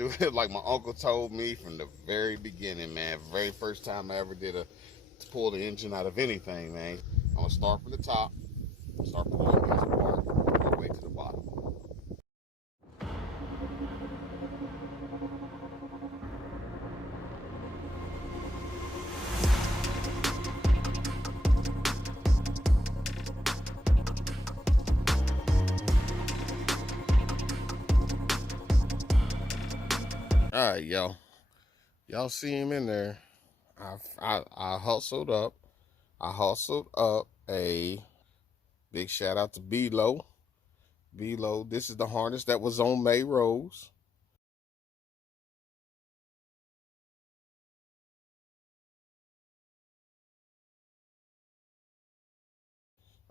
Do it like my uncle told me from the very beginning, man. Very first time I ever did a pull the engine out of anything, man. I'm gonna start from the top, start pulling things apart, all the way to the bottom. All right, y'all. Y'all see him in there. I hustled up. I hustled up a big shout out to B-Lo. B-Lo, this is the harness that was on May Rose.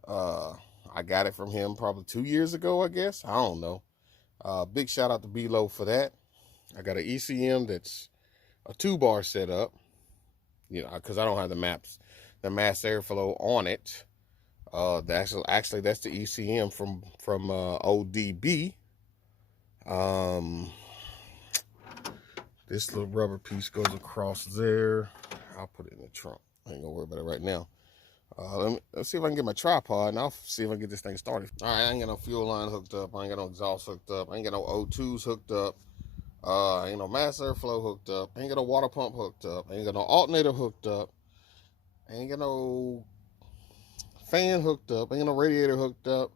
I got it from him probably 2 years ago, I guess. I don't know. Big shout out to B-Lo for that. I got an ECM that's a 2-bar setup, you know, because I don't have the mass airflow on it. Actually that's the ECM from ODB. This little rubber piece goes across there. I'll put it in the trunk. I ain't gonna worry about it right now. Let's see if I can get my tripod, and I'll see if I can get this thing started. All right, I ain't got no fuel line hooked up. I ain't got no exhaust hooked up. I ain't got no O2s hooked up. Ain't no mass airflow hooked up. Ain't got no water pump hooked up. Ain't got no alternator hooked up. Ain't got no fan hooked up. Ain't got no radiator hooked up.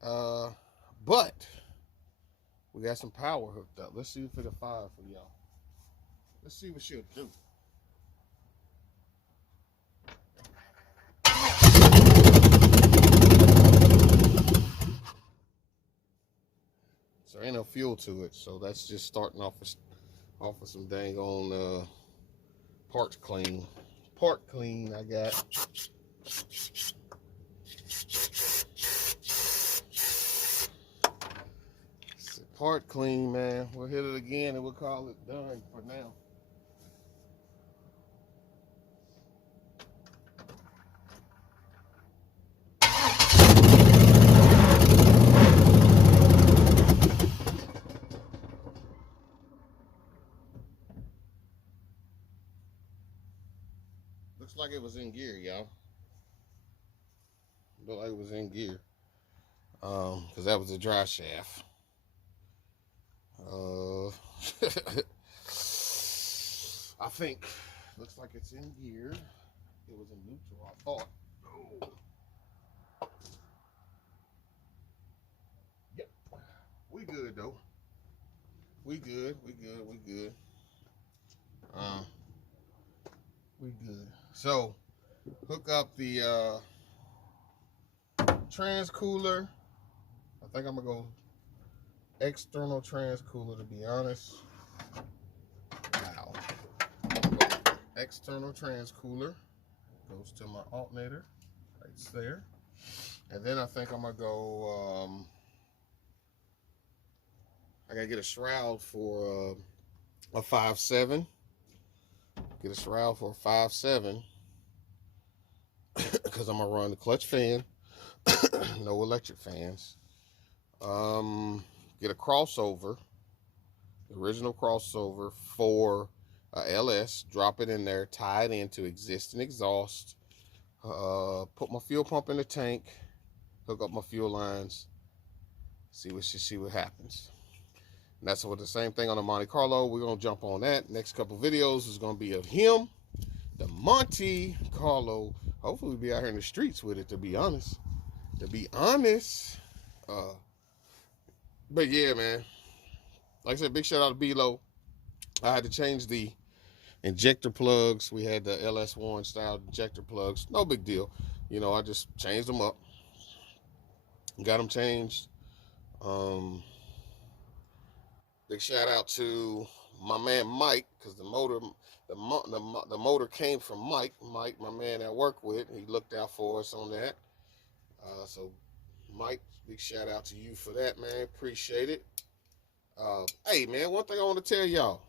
But we got some power hooked up. Let's see if it'll fire for y'all. Let's see what she'll do. So ain't no fuel to it, so that's just starting off with some dang on part clean. Part clean I got. Part clean, man. We'll hit it again and we'll call it done for now. Looks like it was in gear, y'all. Looked like it was in gear. Because that was a dry shaft. I think looks like it's in gear. It was in neutral, I thought. Oh. Yep. We good though. We good. We good. We good. We good. So hook up the trans cooler. I think I'm gonna go external trans cooler, to be honest. Wow. External trans cooler goes to my alternator right there. And then I think I'm gonna go I gotta get a shroud for a 5.7. Get a shroud for a 5.7 because I'm gonna run the clutch fan. No electric fans. Get a crossover, the original crossover for LS, drop it in there, tie it into existing exhaust, put my fuel pump in the tank, hook up my fuel lines, see what happens. And that's what the same thing on the Monte Carlo. We're gonna jump on that. Next couple videos is gonna be of him, the Monte Carlo. Hopefully we'll be out here in the streets with it, to be honest. But yeah, man. Like I said, big shout out to B-Lo. I had to change the injector plugs. We had the LS1 style injector plugs. No big deal. You know, I just changed them up. Got them changed. Big shout out to my man Mike, because the motor came from Mike. Mike, my man I work with, he looked out for us on that. So Mike, big shout out to you for that, man. Appreciate it. Hey, man, one thing I want to tell y'all.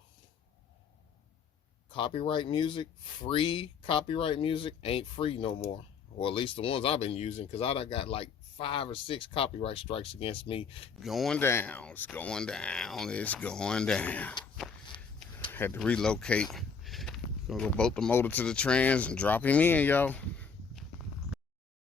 Copyright music, free copyright music ain't free no more. Or at least the ones I've been using, because I done got like 5 or 6 copyright strikes against me. Going down. It's going down. It's going down. Had to relocate. Gonna go bolt the motor to the trans and drop him in, y'all.